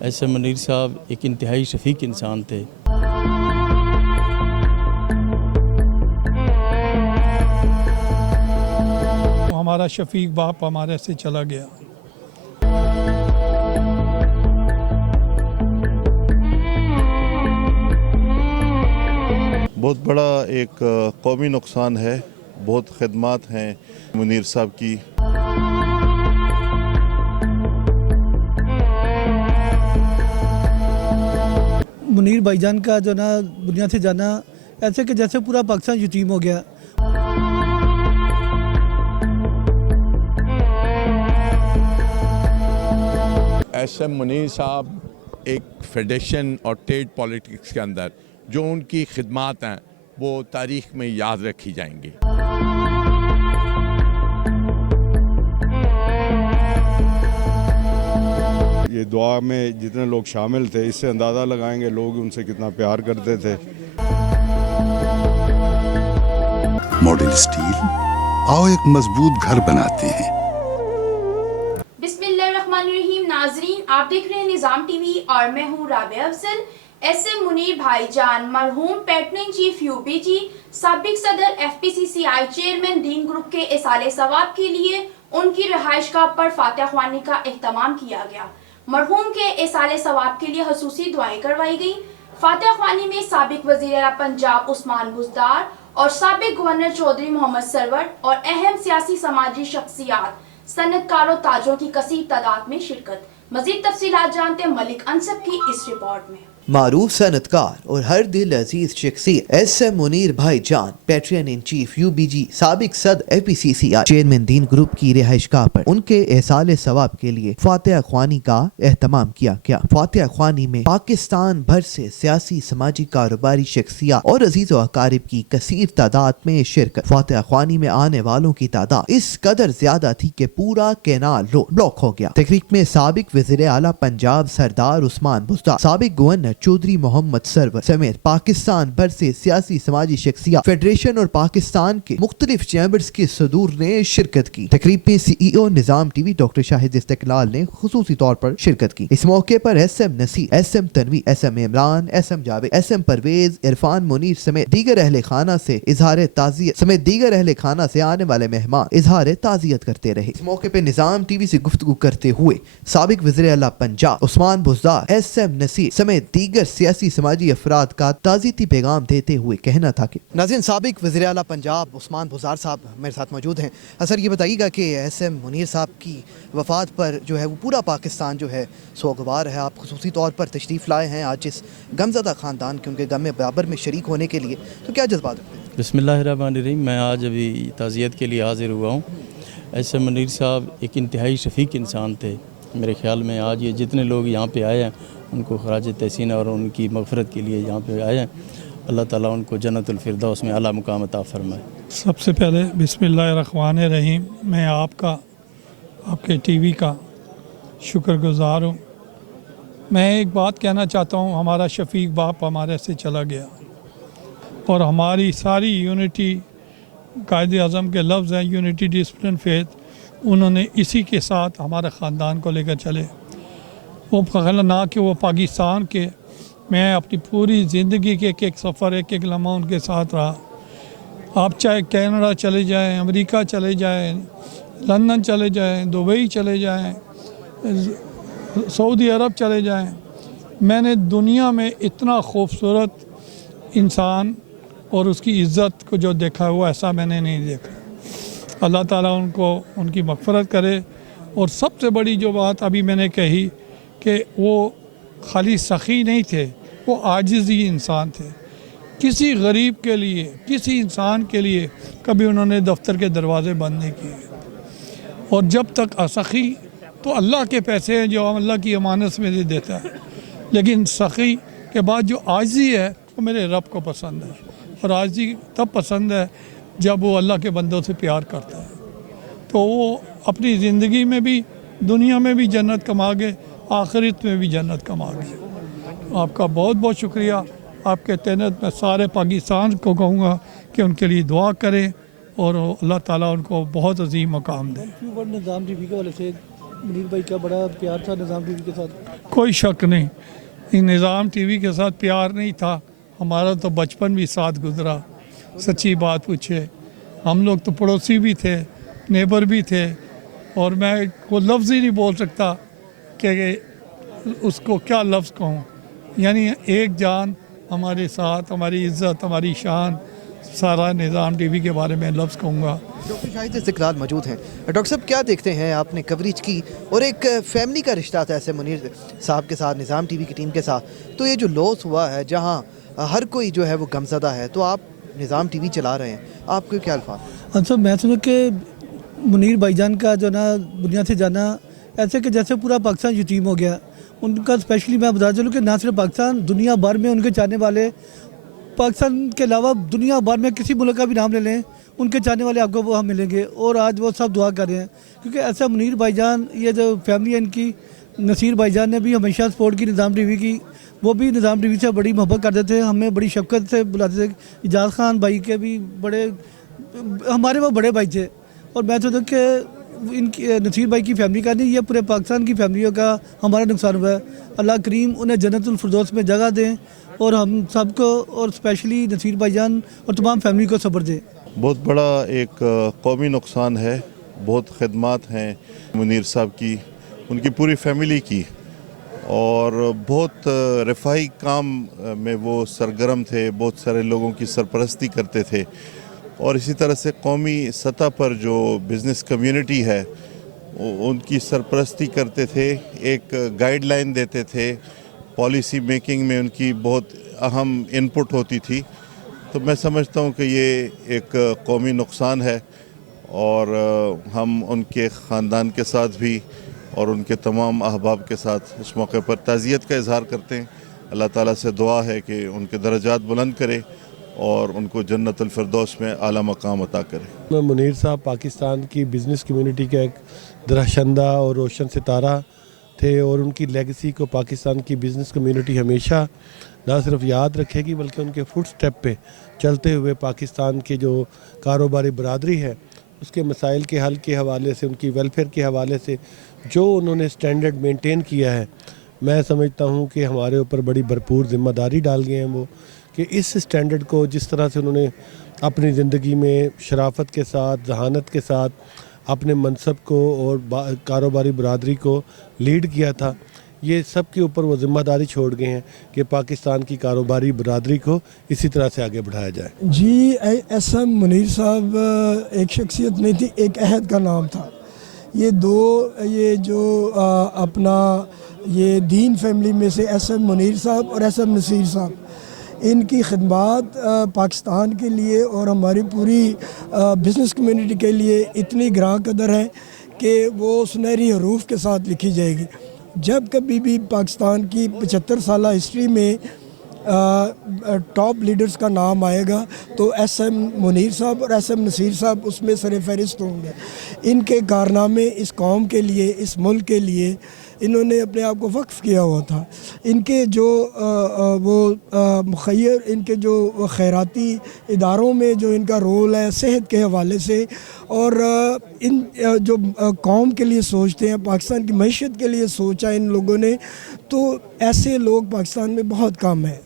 S M Munir صاحب ایک انتہائی شفیق انسان تھے۔ ہمارا شفیق باپ ہمارے سے چلا گیا۔ بہت بڑا ایک قومی نقصان ہے، بہت خدمات ہیں منیر صاحب کی۔ منیر بھائی جان کا جو نا دنیا سے جانا ایسے کہ جیسے پورا پاکستان یتیم ہو گیا۔ ایس ایم منیر صاحب ایک فیڈریشن اور ٹریڈ پالیٹکس کے اندر جو ان کی خدمات ہیں وہ تاریخ میں یاد رکھی جائیں گی۔ یہ دعا میں جتنے لوگ شامل تھے اس سے اندازہ لگائیں گے لوگ ان سے کتنا پیار کرتے تھے۔ ماڈل اسٹیل، آؤ ایک مضبوط گھر بناتے ہیں۔ بسم اللہ الرحمن الرحیم۔ ناظرین، آپ دیکھ رہے ہیں نظام ٹی وی اور میں ہوں رابعہ افضل۔ ایس ایم منیر بھائی جان مرحوم patron in chief U B G سابق صدر F P C C I chairman then group کے اصالِ ثواب کے لیے ان کی رہائش گاہ پر فاتحہ خوانی کا اہتمام کیا گیا۔ مرحوم کے اصالِ ثواب کے لیے خصوصی دعائیں کروائی گئیں۔ فاتحہ خوانی میں سابق وزیر اعلیٰ پنجاب عثمان بزدار اور سابق گورنر چودھری محمد سرور اور اہم سیاسی سماجی شخصیات، صنعت کاروں، تاجروں کی کثیر تعداد میں شرکت۔ مزید تفصیلات جانتے ہیں ملک انصب کی اس رپورٹ میں۔ معروف صنعت کار اور ہر دل عزیز شخصیت ایس ایم منیر بھائی جان patron in chief U B G سابق صدر F P C C I chairman then group کی رہائش گاہ پر ان کے احسال ثواب کے لیے فاتحہ خوانی کا اہتمام کیا گیا۔ فاتحہ خوانی میں پاکستان بھر سے سیاسی، سماجی، کاروباری شخصیات اور عزیز و اقارب کی کثیر تعداد میں شرکت۔ فاتحہ خوانی میں آنے والوں کی تعداد اس قدر زیادہ تھی کہ پورا کینال روڈ بلاک ہو گیا۔ تقریب میں سابق وزیر اعلیٰ پنجاب سردار عثمان بزدار، سابق گورنر چودھری محمد سرور سمیت پاکستان بھر سے سیاسی، سماجی شخصیات، فیڈریشن اور پاکستان کے مختلف چیمبرز کے صدور نے شرکت کی۔ تقریب میں سی ای او نظام ٹی وی ڈاکٹر شاہد استقلال نے خصوصی طور پر شرکت کی۔ اس موقع پر S M Naseer, S M Tanveer, S M Imran, S M Javed, S M Pervez, Irfan Munir سمیت دیگر اہل خانہ سے آنے والے مہمان اظہار تعزیت کرتے رہے۔ اس موقع پہ نظام ٹی وی سے گفتگو کرتے ہوئے سابق وزیر اعلیٰ پنجاب عثمان بزدار، ایس ایم نصیر سمیت دیگر سیاسی سماجی افراد کا تعزیتی پیغام دیتے ہوئے کہنا تھا کہ ناظرین، سابق وزیر اعلیٰ پنجاب عثمان بزدار صاحب میرے ساتھ موجود ہیں۔ سر، یہ بتائیے گا کہ ایس ایم منیر صاحب کی وفات پر جو ہے وہ پورا پاکستان جو ہے سوگوار ہے۔ آپ خصوصی طور پر تشریف لائے ہیں آج اس غمزدہ خاندان کے ان کے غم میں برابر میں شریک ہونے کے لیے، تو کیا جذبات ہیں؟ بسم اللہ الرحمن الرحیم۔ میں آج ابھی تعزیت کے لیے حاضر ہوا ہوں۔ ایس ایم منیر صاحب ایک انتہائی شفیق انسان تھے۔ میرے خیال میں آج یہ جتنے لوگ یہاں پہ آئے ہیں ان کو خراج تحسین اور ان کی مغفرت کے لیے یہاں پہ آئے ہیں۔ اللہ تعالیٰ ان کو جنت الفردوس میں اعلیٰ مقام عطا فرمائے۔ سب سے پہلے بسم اللہ الرحمن الرحیم، میں آپ کے ٹی وی کا شکر گزار ہوں۔ میں ایک بات کہنا چاہتا ہوں، ہمارا شفیق باپ ہمارے سے چلا گیا اور ہماری ساری یونٹی، قائد اعظم کے لفظ ہیں یونٹی ڈسپلن فیتھ، انہوں نے اسی کے ساتھ ہمارے خاندان کو لے کر چلے۔ وہ نہ کہ وہ پاکستان کے، میں اپنی پوری زندگی کے ایک سفر، ایک لمحہ ان کے ساتھ رہا۔ آپ چاہے کینیڈا چلے جائیں، امریکہ چلے جائیں، لندن چلے جائیں، دبئی چلے جائیں، سعودی عرب چلے جائیں، میں نے دنیا میں اتنا خوبصورت انسان اور اس کی عزت کو جو دیکھا ہوا ایسا میں نے نہیں دیکھا۔ اللہ تعالیٰ ان کو ان کی مغفرت کرے۔ اور سب سے بڑی جو بات ابھی میں نے کہی کہ وہ خالی سخی نہیں تھے، وہ عاجزی انسان تھے۔ کسی غریب کے لیے، کسی انسان کے لیے کبھی انہوں نے دفتر کے دروازے بند نہیں کیے۔ اور جب تک سخی تو اللہ کے پیسے ہیں جو اللہ کی امانت میں دیتا ہے، لیکن سخی کے بعد جو عاجزی ہے وہ میرے رب کو پسند ہے۔ اور عاجزی تب پسند ہے جب وہ اللہ کے بندوں سے پیار کرتا ہے، تو وہ اپنی زندگی میں بھی، دنیا میں بھی جنت کما گئے، آخرت میں بھی جنت کما گئے۔ آپ کا بہت بہت شکریہ۔ آپ کے تحت میں سارے پاکستان کو کہوں گا کہ ان کے لیے دعا کریں اور اللہ تعالیٰ ان کو بہت عظیم مقام دے۔ نظام ٹی وی کے والے سے मुनीर भाई का बड़ा प्यार था निज़ाम टीवी के साथ? कोई शक नहीं, इन निज़ाम टीवी के साथ प्यार नहीं था, हमारा तो बचपन भी साथ गुजरा। सच्ची बात पूछे, हम लोग तो पड़ोसी भी थे, नेबर भी थे, और मैं कोई लफ्ज़ ही नहीं बोल सकता कि उसको क्या लफ्ज़ कहूँ। यानी एक जान हमारे साथ, हमारी इज़्ज़त, हमारी शान, सारा निज़ाम टीवी के बारे में लफ्ज़ कहूँगा। डॉक्टर शाहिद इस्तिकलाल मौजूद हैं। डॉक्टर साहब, क्या देखते हैं, आपने कवरेज की और एक फैमिली का रिश्ता था एसएम मुनीर साहब के साथ, निज़ाम टीवी की टीम के साथ, तो ये जो लॉस हुआ है जहाँ हर कोई जो है वो गमज़दा है, तो आप निज़ाम टीवी चला रहे हैं, आपके क्या अल्फाज? अच्छा, मैं समझ कि मुनीर भाईजान का जो ना दुनिया से जाना ऐसे कि जैसे पूरा पाकिस्तान यतीम हो गया। उनका स्पेशली मैं बता चलूँ कि ना सिर्फ पाकिस्तान, दुनिया भर में उनके चाहने वाले, पाकिस्तान के अलावा दुनिया भर में किसी मुल्क का भी नाम ले लें, उनके चाहने वाले आपको वहाँ मिलेंगे, और आज वो सब दुआ कर रहे हैं। क्योंकि ऐसा मुनीर भाईजान, ये जो फैमिली है इनकी, नसीर भाईजान ने भी हमेशा सपोर्ट की निज़ाम टीवी की, वो भी निज़ाम टीवी से बड़ी मोहब्बत करते थे, हमें बड़ी शफकत से बुलाते थे। इजाज़ खान भाई के भी बड़े, हमारे वो बड़े भाई थे, और मैं सोचता कि इनकी नसीर भाई की फैमिली का नहीं, ये पूरे पाकिस्तान की फैमिलियों का हमारा नुकसान हुआ है। अल्लाह करीम उन्हें जन्नतुल फिरदौस में जगह दें, और हम सबको, और स्पेशली नसीर भाईजान और तमाम फैमिली को सब्र दें। बहुत बड़ा एक कौमी नुकसान है। बहुत खिदमात हैं मुनीर साहब की, उनकी पूरी फैमिली की, और बहुत रफ़ाही काम में वो सरगर्म थे, बहुत सारे लोगों की सरपरस्ती करते थे, और इसी तरह से कौमी सतह पर जो बिज़नेस कम्युनिटी है उनकी सरपरस्ती करते थे, एक गाइडलाइन देते थे, पॉलिसी मेकिंग में उनकी बहुत अहम इनपुट होती थी। तो मैं समझता हूँ कि ये एक कौमी नुकसान है, और हम उनके ख़ानदान के साथ भी और उनके तमाम अहबाब के साथ इस मौके पर ताज़ियत का इज़हार करते हैं। अल्लाह ताला से दुआ है कि उनके दर्जात बुलंद करे और उनको जन्नतुल फिरदौस में आला मकाम अता करे। मुनीर साहब पाकिस्तान की बिज़नेस कम्युनिटी का एक दरअशंदा और रोशन सितारा थे, और उनकी लेगेसी को पाकिस्तान की बिज़नेस कम्युनिटी हमेशा ना सिर्फ याद रखेगी, बल्कि उनके फुट स्टेप पे चलते हुए पाकिस्तान की जो कारोबारी बरादरी है उसके मसाइल के हल के हवाले से, उनकी वेलफेयर के हवाले से जो उन्होंने स्टैंडर्ड मेंटेन किया है, मैं समझता हूँ कि हमारे ऊपर बड़ी भरपूर ज़िम्मेदारी डाल गए हैं वो, कि इस स्टैंडर्ड को जिस तरह से उन्होंने अपनी ज़िंदगी में शराफत के साथ, जहानत के साथ अपने मनसब को और कारोबारी बरादरी को लीड किया था, ये सब के ऊपर वो ज़िम्मेदारी छोड़ गए हैं कि पाकिस्तान की कारोबारी बरादरी को इसी तरह से आगे बढ़ाया जाए। जी, एसएम मुनीर साहब एक शख्सियत नहीं थी, एक अहद का नाम था। ये जो अपना ये दीन फैमिली में से एसएम मुनीर साहब और एसएम नसीर साहब, इनकी खिदमत पाकिस्तान के लिए और हमारी पूरी बिज़नेस कम्युनिटी के लिए इतनी ग्रां कदर है कि वो सुनहरी हरूफ के साथ लिखी जाएगी। जब कभी भी पाकिस्तान की 75 साल हिस्ट्री में टॉप लीडर्स का नाम आएगा तो एसएम मुनीर साहब और एसएम नसीर साहब उसमें सर फहरिस्त होंगे। इनके कारनामे इस कौम के लिए, इस मुल्क के लिए इन्होंने अपने आप को वक्फ किया हुआ था। इनके जो मुखैर, इनके जो खैराती इदारों में जो इनका रोल है सेहत के हवाले से, और इन जो कौम के लिए सोचते हैं, पाकिस्तान की मईशत के लिए सोचा इन लोगों ने, तो ऐसे लोग पाकिस्तान में बहुत कम हैं।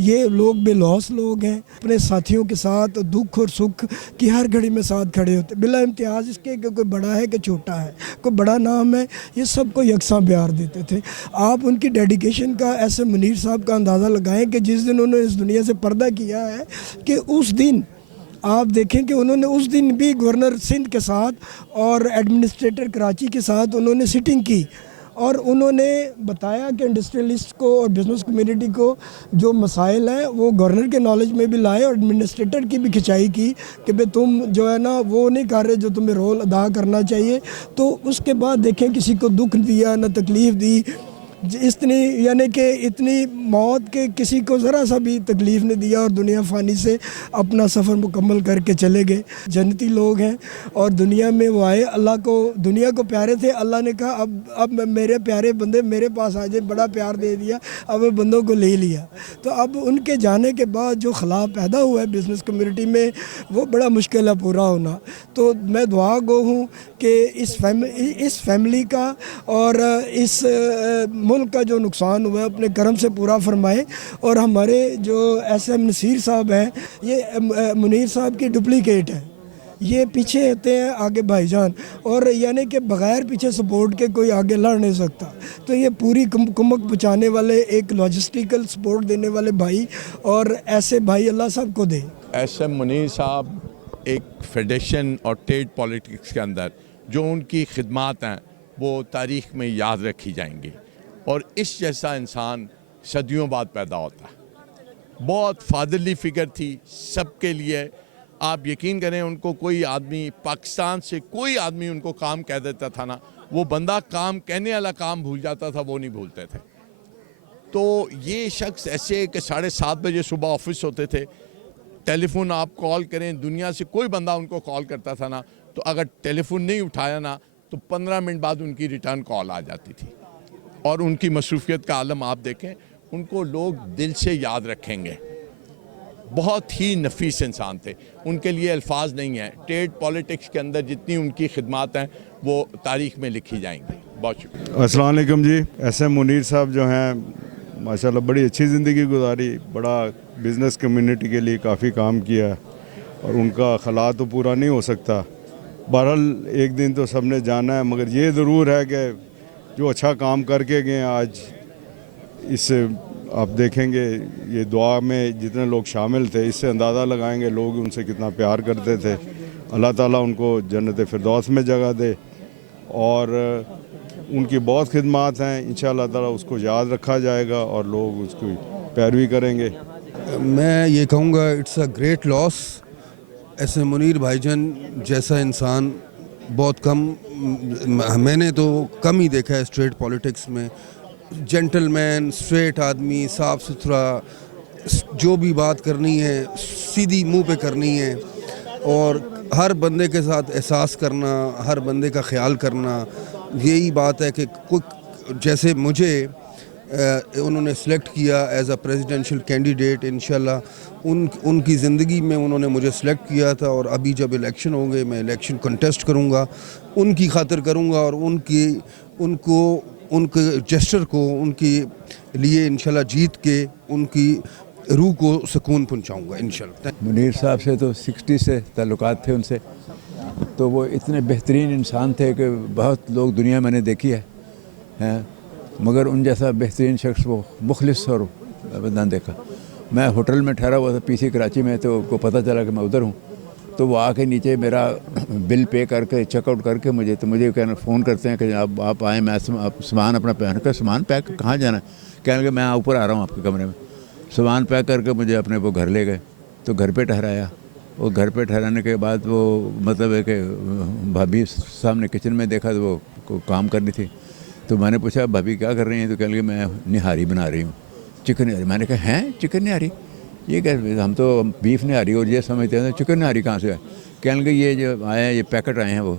ये लोग बेलौस लोग हैं, अपने साथियों के साथ दुख और सुख की हर घड़ी में साथ खड़े होते, बिला इम्तियाज़ इसके कि कोई बड़ा है कि छोटा है, कोई बड़ा नाम है, ये सबको यकसां प्यार देते थे। आप उनकी डेडिकेशन का ऐसे मुनीर साहब का अंदाज़ा लगाएं कि जिस दिन उन्होंने इस दुनिया से पर्दा किया है, कि उस दिन आप देखें कि उन्होंने उस दिन भी गवर्नर सिंध के साथ और एडमिनिस्ट्रेटर कराची के साथ उन्होंने सिटिंग की, और उन्होंने बताया कि इंडस्ट्रियलिस्ट को और बिज़नेस कम्युनिटी को जो मसाइल हैं वो गवर्नर के नॉलेज में भी लाए, और एडमिनिस्ट्रेटर की भी खिंचाई की कि भाई तुम जो है ना वो नहीं कर रहे जो तुम्हें रोल अदा करना चाहिए। तो उसके बाद देखें किसी को दुख दिया, ना तकलीफ़ दी, इतनी यानी कि इतनी मौत के किसी को ज़रा सा भी तकलीफ़ नहीं दिया और दुनिया फ़ानी से अपना सफ़र मुकम्मल करके चले गए। जन्नती लोग हैं और दुनिया में वो आए, अल्लाह को दुनिया को प्यारे थे, अल्लाह ने कहा अब मेरे प्यारे बंदे मेरे पास आ जाए, बड़ा प्यार दे दिया, अब बंदों को ले लिया। तो अब उनके जाने के बाद जो खला पैदा हुआ है बिज़नेस कम्युनिटी में वो बड़ा मुश्किल है पूरा होना। तो मैं दुआ गो हूँ कि इस फैमिली का और इस मुल्क का जो नुकसान हुआ है अपने करम से पूरा फरमाए। और हमारे जो SM नसीर साहब हैं ये मुनीर साहब की डुप्लीकेट है, ये पीछे होते हैं आगे भाईजान, और यानी कि बग़ैर पीछे सपोर्ट के कोई आगे लड़ नहीं सकता। तो ये पूरी कुमक पहुँचाने वाले एक लॉजिस्टिकल सपोर्ट देने वाले भाई, और ऐसे भाई अल्लाह सबको दे। SM मुनीर साहब एक फेडरेशन और ट्रेड पॉलिटिक्स के अंदर जो उनकी खिदमात हैं वो तारीख़ में याद रखी जाएंगी, और इस जैसा इंसान सदियों बाद पैदा होता है। बहुत फादरली फिगर थी सबके लिए। आप यकीन करें उनको कोई आदमी पाकिस्तान से कोई आदमी उनको काम कह देता था ना, वो बंदा काम कहने वाला काम भूल जाता था, वो नहीं भूलते थे। तो ये शख्स ऐसे कि 7:30 बजे सुबह ऑफिस होते थे, टेलीफोन आप कॉल करें, दुनिया से कोई बंदा उनको कॉल करता था ना, तो अगर टेलीफोन नहीं उठाया ना तो 15 मिनट बाद उनकी रिटर्न कॉल आ जाती थी। और उनकी मसरूफियत का आलम आप देखें, उनको लोग दिल से याद रखेंगे। बहुत ही नफीस इंसान थे, उनके लिए अल्फाज नहीं है। ट्रेड पॉलिटिक्स के अंदर जितनी उनकी खिदमात हैं वो तारीख़ में लिखी जाएंगी। बहुत शुक्रिया। अस्सलाम वालेकुम जी। SM मुनीर साहब जो हैं माशाल्लाह बड़ी अच्छी ज़िंदगी गुजारी, बड़ा बिज़नेस कम्युनिटी के लिए काफ़ी काम किया, और उनका खला तो पूरा नहीं हो सकता। बहरहाल एक दिन तो सबने जाना है, मगर ये ज़रूर है कि जो अच्छा काम करके गए आज, इससे आप देखेंगे ये दुआ में जितने लोग शामिल थे, इससे अंदाज़ा लगाएंगे लोग उनसे कितना प्यार करते थे। अल्लाह ताला उनको जन्नत फिरदौस में जगह दे, और उनकी बहुत खिदमात हैं, इंशाअल्लाह ताला उसको याद रखा जाएगा और लोग उसकी पैरवी करेंगे। मैं ये कहूँगा इट्स अ ग्रेट लॉस। ऐसे मुनीर भाईजान जैसा इंसान बहुत कम, मैंने तो कम ही देखा है स्ट्रेट पॉलिटिक्स में। जेंटलमैन, स्ट्रेट आदमी, साफ़ सुथरा, जो भी बात करनी है सीधी मुंह पे करनी है, और हर बंदे के साथ एहसास करना, हर बंदे का ख्याल करना। यही बात है कि कोई जैसे मुझे उन्होंने सेलेक्ट किया एज अ प्रेसिडेंशियल कैंडिडेट, इंशाल्लाह उनकी ज़िंदगी में उन्होंने मुझे सेलेक्ट किया था, और अभी जब इलेक्शन होंगे मैं इलेक्शन कंटेस्ट करूँगा, उनकी खातिर करूँगा, और उनके जेस्चर को उनके लिए इंशाल्लाह जीत के उनकी रूह को सुकून पहुँचाऊँगा इंशाल्लाह। मुनीर साहब से तो 60 से ताल्लुकात थे उनसे, तो वो इतने बेहतरीन इंसान थे कि बहुत लोग दुनिया मैंने देखी है, मगर उन जैसा बेहतरीन शख्स वो मुखलिस और अबदान देखा। मैं होटल में ठहरा हुआ था PC कराची में, तो उनको पता चला कि मैं उधर हूँ, तो वो आके नीचे मेरा बिल पे करके चेकआउट करके मुझे कहना फ़ोन करते हैं कि आप आएँ, मैं आप सामान अपना पहन कर, सामान पैक कहाँ जाना है, कहने लगे मैं ऊपर आ रहा हूँ आपके कमरे में। सामान पैक करके मुझे अपने वो घर ले गए, तो घर पे ठहराया। वो घर पे ठहराने के बाद वो मतलब है कि भाभी सामने किचन में देखा तो वो काम करनी थी, तो मैंने पूछा भाभी क्या कर रही हैं, तो कहने लगे मैं निहारी बना रही हूँ, चिकन निहारी। मैंने कहा हैं चिकन निहारी, ये क्या, हम तो बीफ निहारी और ये समझते हैं, चिकन निहारी कहाँ से है। कहने लगे ये जो आए हैं ये पैकेट आए हैं वो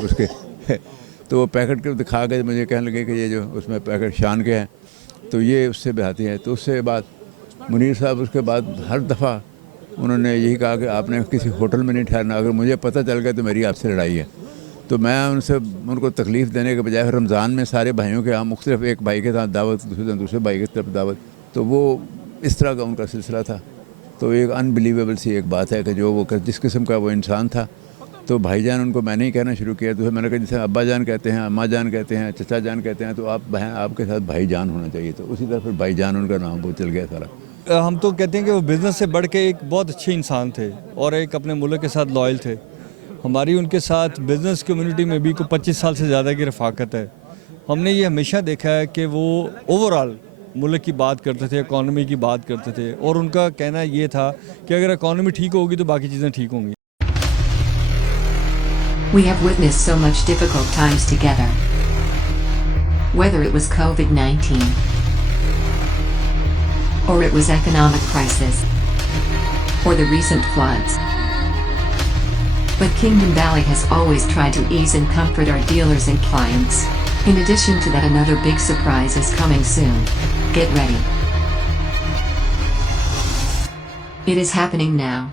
उसके तो वो पैकेट के दिखा के मुझे कहने लगे कि ये जो उसमें पैकेट शान के हैं, तो ये उससे बहाती है। तो उससे बाद मुनीर साहब उसके बाद हर दफ़ा उन्होंने यही कहा कि आपने किसी होटल में नहीं ठहरना, अगर मुझे पता चल गया तो मेरी आपसे लड़ाई है। तो मैं उनको तकलीफ़ देने के बजाय रमज़ान में सारे भाइयों के यहाँ मुख्तलिफ, एक भाई के साथ दावत, दूसरे भाई की तरफ दावत, तो वो इस तरह का उनका सिलसिला था। तो एक अनबिलीवेबल सी एक बात है कि जो वो जिस किस्म का वो इंसान था, तो भाईजान उनको मैंने ही कहना शुरू किया। तो मैंने कहा जैसे अब्बा जान कहते हैं, अम्मा जान कहते हैं, चचा जान कहते हैं, तो आप बहन आपके साथ भाईजान होना चाहिए। तो उसी तरह फिर भाईजान उनका नाम वो चल गया सारा। हम तो कहते हैं कि वो बिज़नेस से बढ़ के एक बहुत अच्छे इंसान थे और एक अपने मुल्क के साथ लॉयल थे। हमारी उनके साथ बिज़नेस कम्युनिटी में भी कोई 25 साल से ज़्यादा की रफ़ाकत है। हमने ये हमेशा देखा है कि वो ओवरऑल मुल्क की बात करते थे, इकॉनमी की बात करते थे, और उनका कहना ये था कि अगर इकॉनमी ठीक होगी तो बाकी चीज़ें ठीक होंगी। We have witnessed so much difficult times together. whether it was COVID-19 or it was economic crisis or the recent floods. But Kingdom Valley has always tried to ease and comfort our dealers and clients. In addition to that, another big surprise is coming soon. Get ready. It is happening now.